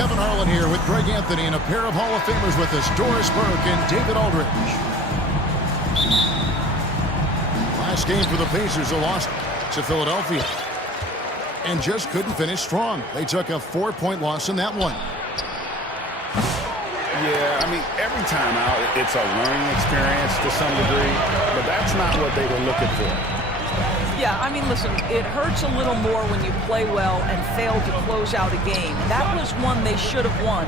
Kevin Harlan here with Greg Anthony and a pair of Hall of Famers with us, Doris Burke and David Aldridge. Last game for the Pacers, a loss to Philadelphia. And just couldn't finish strong. They took a 4-point loss in that one. Yeah, I mean, every time out, it's a learning experience to some degree, but that's not what they were looking for. Yeah, I mean, listen, it hurts a little more when you play well and fail to close out a game. That was one they should have won.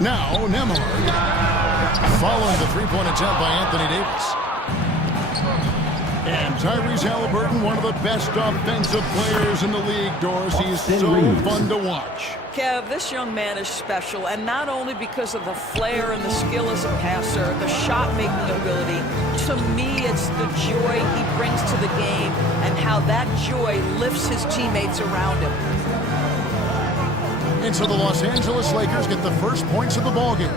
Now, Nembhard. Following the three-point attempt by Anthony Davis. And Tyrese Halliburton, one of the best offensive players in the league, Doris. He's so fun to watch. Kev, this young man is special, and not only because of the flair and the skill as a passer, the shot-making ability. To me, it's the joy he brings to the game and how that joy lifts his teammates around him. And so the Los Angeles Lakers get the first points of the ballgame.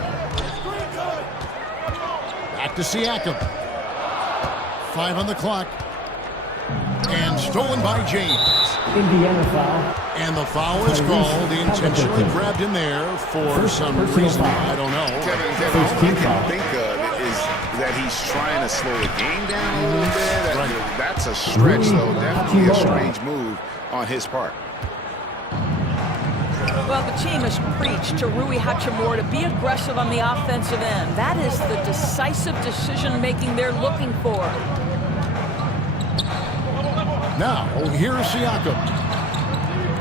Back to Siakam. 5 on the clock. And stolen by James. Indiana foul. And the foul is called. He intentionally grabbed in there for some reason. I don't know. Kevin, all I can think of is that he's trying to slow the game down a little bit. That's a stretch, though. Definitely a strange move on his part. Well, the team has preached to Rui Hachimura to be aggressive on the offensive end. That is the decisive decision-making they're looking for. Now, here's Siakam.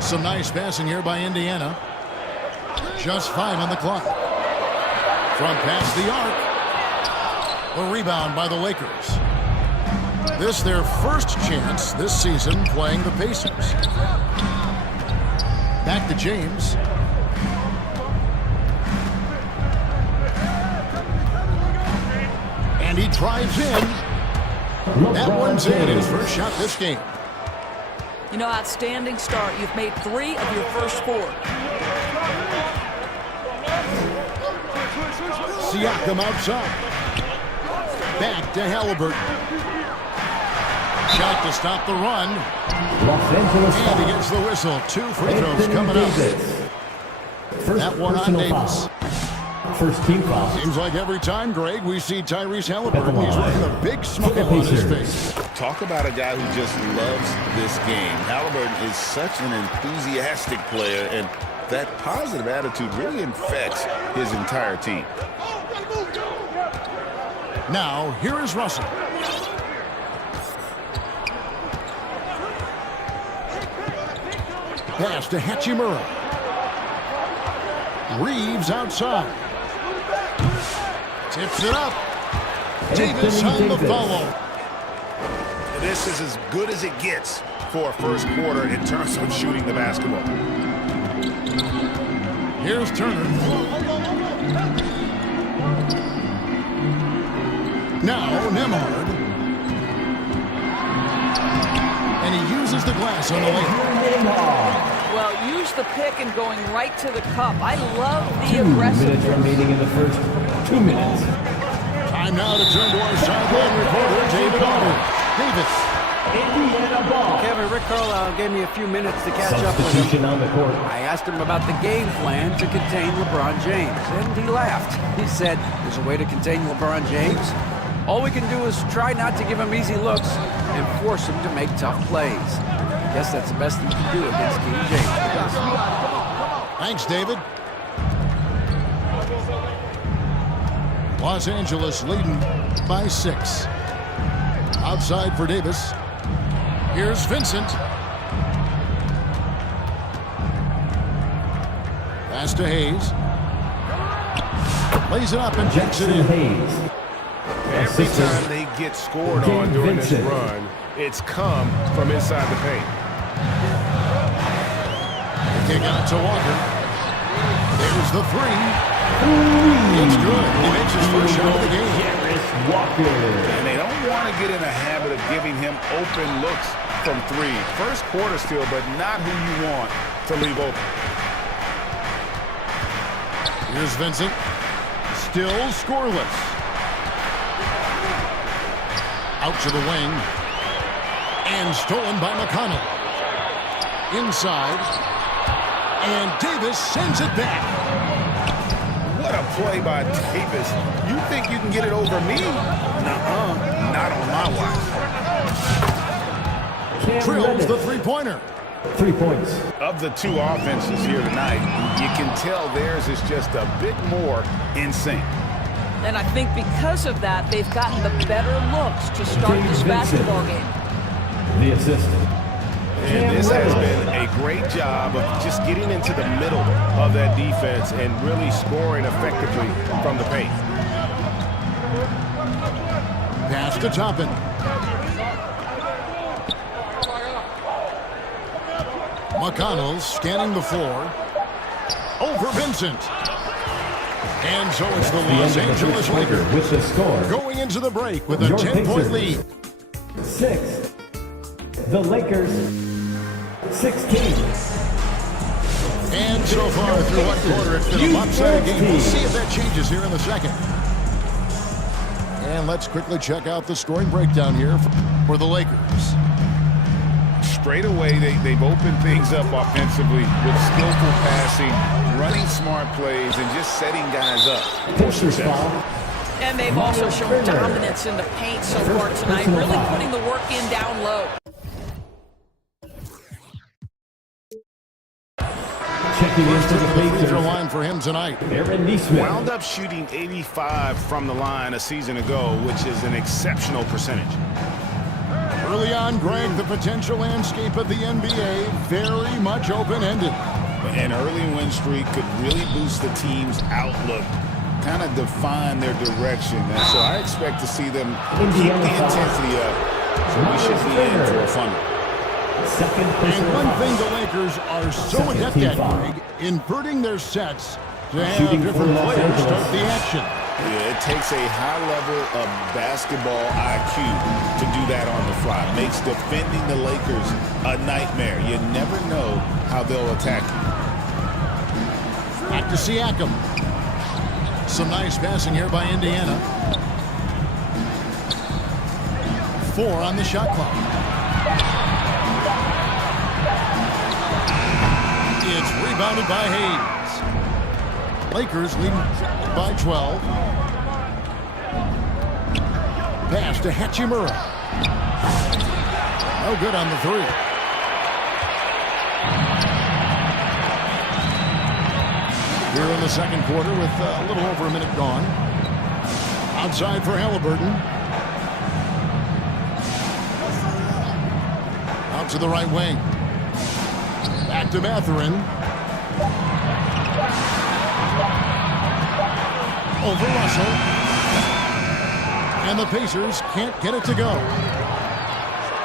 Some nice passing here by Indiana. Just 5 on the clock. From past the arc. A rebound by the Lakers. This their first chance this season playing the Pacers. Back to James. And he drives in. That one's in. His first shot this game. You know, outstanding start. You've made 3 of your first 4. Siakam outside. Back to Halliburton. Shot to stop the run. And he gets the whistle. 2 free throws coming up. That one on Davis. First team foul. Seems like every time, Greg, we see Tyrese Halliburton, he's wearing a big smile on his face. Talk about a guy who just loves this game. Halliburton is such an enthusiastic player, and that positive attitude really infects his entire team. Now, here is Russell. Pass to Hachimura. Reeves outside. Tips it up. Davis on the follow. This is as good as it gets for a first quarter in terms of shooting the basketball. Here's Turner. Now Nembhard. And he uses the glass on the lane. Well, use the pick and going right to the cup. I love the aggressiveness. 2 minutes remaining in the first 2 minutes. Time now to turn to our sideline reporter, David Aldridge. David. Indiana ball. Kevin, Rick Carlisle gave me a few minutes to catch up with Substitution him. on the court. I asked him about the game plan to contain LeBron James, and he laughed. He said, there's a way to contain LeBron James. All we can do is try not to give him easy looks and force him to make tough plays. I guess that's the best thing to do against King James. Thanks, David. Los Angeles leading by 6. Outside for Davis. Here's Vincent. Pass to Hayes. Lays it up and jacks it in. Hayes. Every time they get scored on during this run, it's come from inside the paint. They kick out to Walker. There's the 3. It's good. He makes his first shot of the game. Walker. And they don't want to get in a habit of giving him open looks from 3. First quarter still, but not who you want to leave open. Here's Vincent. Still scoreless. Out to the wing. And stolen by McConnell. Inside. And Davis sends it back. What a play by Davis. You think you can get it over me? Nuh-uh. Not on my watch. Drills the three-pointer. 3 points. Of the two offenses here tonight, you can tell theirs is just a bit more in sync. And I think because of that, they've gotten the better looks to start this basketball game. The assistant. And this has been a great job of just getting into the middle of that defense and really scoring effectively from the paint. Pass to Toppin. McConnell scanning the floor. Over Vincent. And so it's the Los Angeles Lakers with the score. going into the break with a 10-point lead. 6. The Lakers 16. And so far through one quarter, it's been a lopsided game. We'll see if that changes here in the second. And let's quickly check out the scoring breakdown here for the Lakers. Straight away, they've opened things up offensively with skillful passing, running smart plays, and just setting guys up for success. And they've also shown dominance in the paint so far tonight, really putting the work in down low. Checking into the Free throw Pacers. line for him tonight. Aaron Neesmith. Wound up shooting 85 from the line a season ago, which is an exceptional percentage. Early on, Greg, the potential landscape of the NBA very much open-ended. An early win streak could really boost the team's outlook, kind of define their direction. And so I expect to see them keep the intensity up. So we should be in for a fun one. And one thing the Lakers are so adept at, Greg, inverting their sets to have different players start the action. Yeah, it takes a high level of basketball IQ to do that on the fly. Makes defending the Lakers a nightmare. You never know how they'll attack you. Back to Siakam. Some nice passing here by Indiana. 4 on the shot clock. It's rebounded by Hayes. Lakers leading by 12. Pass to Hachimura. No good on the three. Here in the second quarter with a little over a minute gone. Outside for Halliburton. Out to the right wing. Back to Mathurin. Over Russell. And the Pacers can't get it to go.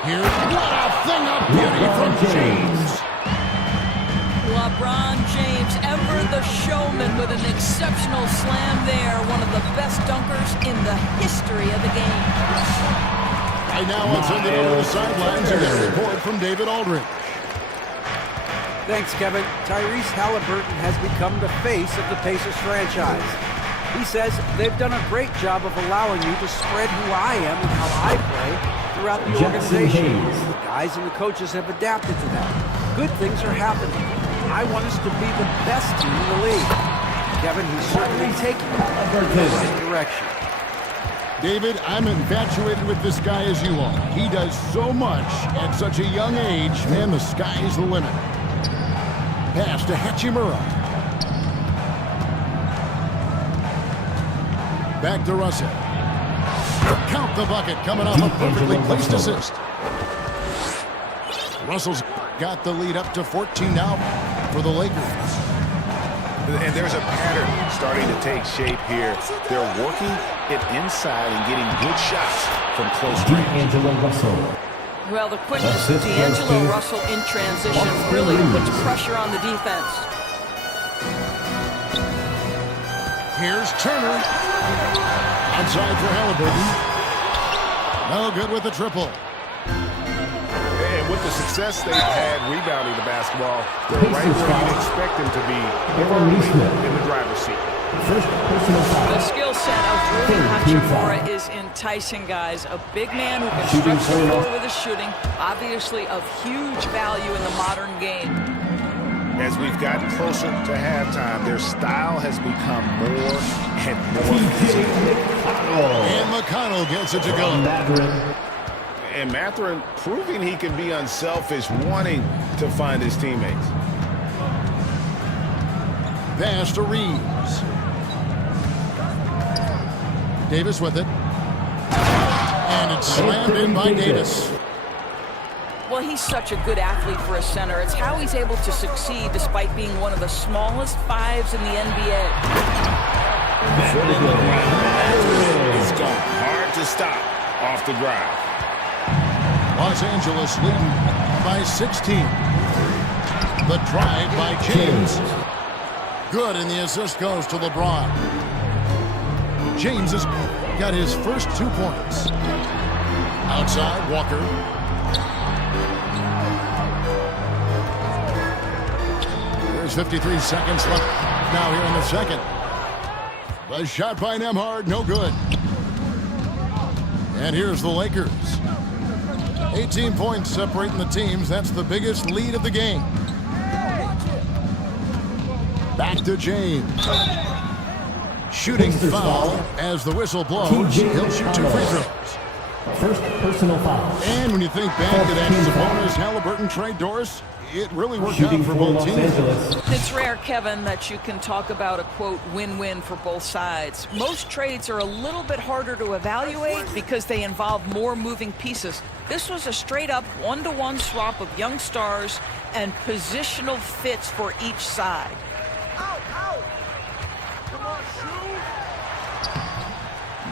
Here, what a thing of beauty from James. LeBron James, ever the showman with an exceptional slam there. One of the best dunkers in the history of the game. Right now, I'll send it over the sidelines and a report from David Aldridge. Thanks, Kevin. Tyrese Halliburton has become the face of the Pacers franchise. He says they've done a great job of allowing me to spread who I am and how I play throughout the organization. The guys and the coaches have adapted to that. Good things are happening. I want us to be the best team in the league. Kevin, he's certainly taking it in the right direction. David, I'm infatuated with this guy as you are. He does so much at such a young age. Man, the sky's the limit. Pass to Hachimura. Back to Russell. Count the bucket coming off a perfectly placed assist. Russell's got the lead up to 14 now for the Lakers. And there's a pattern starting to take shape here. They're working it inside and getting good shots from close range. Well, the quickness of D'Angelo Russell in transition really puts pressure on the defense. Here's Turner. Outside for Halliburton. No good with the triple. And with the success they've had rebounding the basketball, they're right where you'd expect them to be, in the driver's seat. The skill set of Rudy Hachimura is enticing, guys. A big man who can stretch the floor with his shooting, obviously of huge value in the modern game. As we've gotten closer to halftime, their style has become more and more physical. And McConnell gets it to go. And Mathurin proving he can be unselfish, wanting to find his teammates. Pass to Reeves. Davis with it. And it's slammed in by Davis. Well, he's such a good athlete for a center. It's how he's able to succeed despite being one of the smallest fives in the NBA. Foot in the ground. It's gone hard to stop off the drive. Los Angeles leading by 16. The drive by James. Good, and the assist goes to LeBron. James has got his first 2 points. Outside, Walker. There's 53 seconds left now here in the second. The shot by Nembhard, no good. And here's the Lakers. 18 points separating the teams. That's the biggest lead of the game. Back to James. Shooting foul as the whistle blows. He'll shoot 2 free throws. First personal foul. And when you think back to that Sabonis, Halliburton trade, Doris, it really worked out for both teams. It's rare, Kevin, that you can talk about a, quote, win-win for both sides. Most trades are a little bit harder to evaluate because they involve more moving pieces. This was a straight-up one-to-one swap of young stars and positional fits for each side.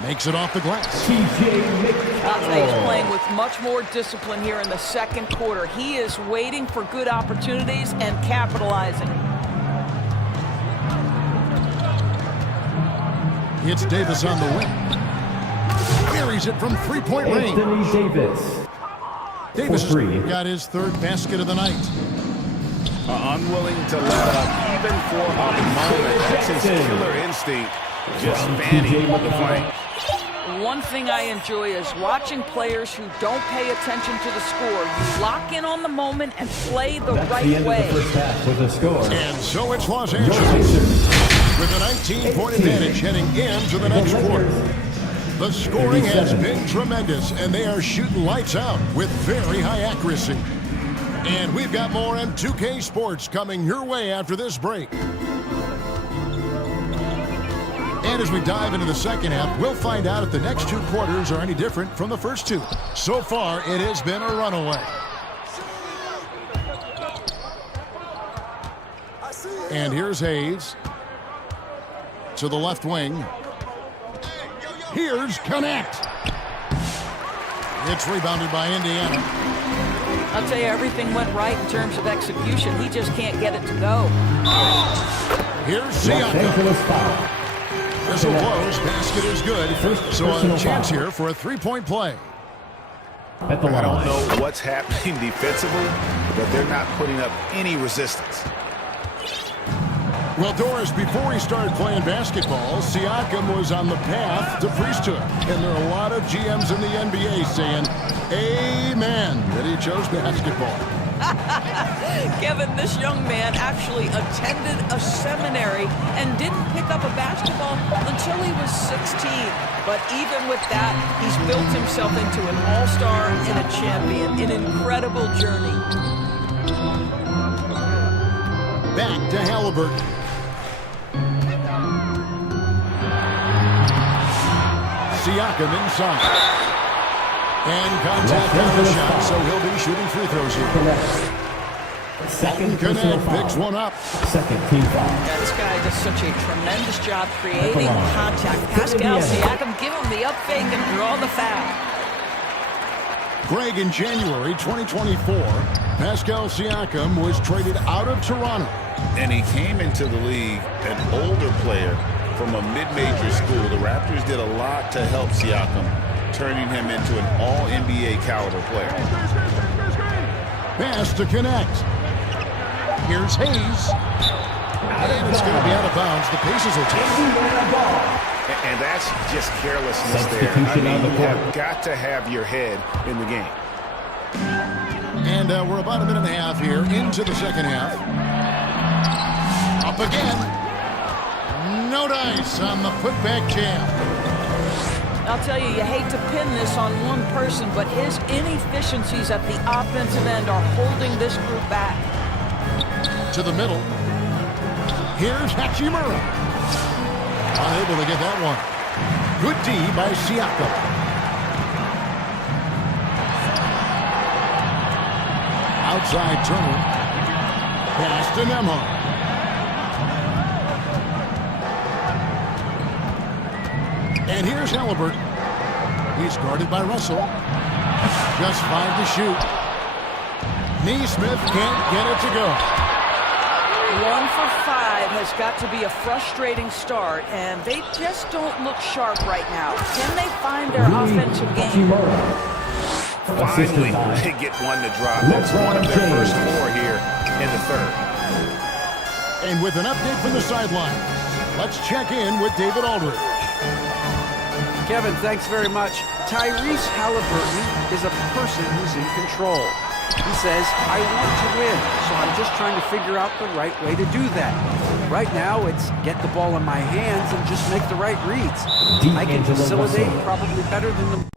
Makes it off the glass. I'll tell you, he's playing with much more discipline here in the second quarter. He is waiting for good opportunities and capitalizing. It's Davis on the wing. Buries it from three-point range. Davis got his 3rd basket of the night. Unwilling to let up even for a moment. That's his killer instinct. Just fanning the flank. One thing I enjoy is watching players who don't pay attention to the score. You lock in on the moment and play the right way. And so it's Los Angeles with a 19-point advantage heading into the next quarter. The scoring has been tremendous, and they are shooting lights out with very high accuracy. And we've got more M2K Sports coming your way after this break. And as we dive into the second half, we'll find out if the next 2 quarters are any different from the first 2. So far, it has been a runaway. And here's Hayes to the left wing. Here's Connect. It's rebounded by Indiana. I'll tell you, everything went right in terms of execution. He just can't get it to go. Here's Siakam. Whistle blows, basket is good. So a chance here for a 3-point play. I don't know what's happening defensively, but they're not putting up any resistance. Well, Doris, before he started playing basketball, Siakam was on the path to priesthood. And there are a lot of GMs in the NBA saying, amen, that he chose basketball. Kevin, this young man actually attended a seminary and didn't pick up a basketball until he was 16. But even with that, he's built himself into an all-star and a champion. An incredible journey. Back to Halliburton. Siakam inside. And contact on the shot, so he'll be shooting free throws here. Second Connect picks one up. Second team foul. Yeah, this guy does such a tremendous job creating contact. Pascal Siakam, give him the up fake and draw the foul. Greg, in January 2024, Pascal Siakam was traded out of Toronto. And he came into the league an older player from a mid-major school. The Raptors did a lot to help Siakam, turning him into an all-NBA caliber player. Pass to Connect. Here's Hayes. And it's going to be out of bounds. The Pacers are taking. And that's just carelessness there. I mean, you have got to have your head in the game. And we're about a minute and a half here into the second half. Up again. No dice on the putback jam. I'll tell you, you hate to pin this on one person, but his inefficiencies at the offensive end are holding this group back. To the middle. Here's Hachimura. Unable to get that one. Good D by Siakam. Outside Turner. Pass to Nembhard. And here's Halliburton. He's guarded by Russell. Just 5 to shoot. Neesmith can't get it to go. 1 for 5 has got to be a frustrating start, and they just don't look sharp right now. Can they find their offensive game? Finally, they get one to drop. That's one of their first 4 here in the third. And with an update from the sideline, let's check in with David Aldridge. Kevin, thanks very much. Tyrese Halliburton is a person who's in control. He says, I want to win, so I'm just trying to figure out the right way to do that. Right now, it's get the ball in my hands and just make the right reads. I can facilitate probably better than the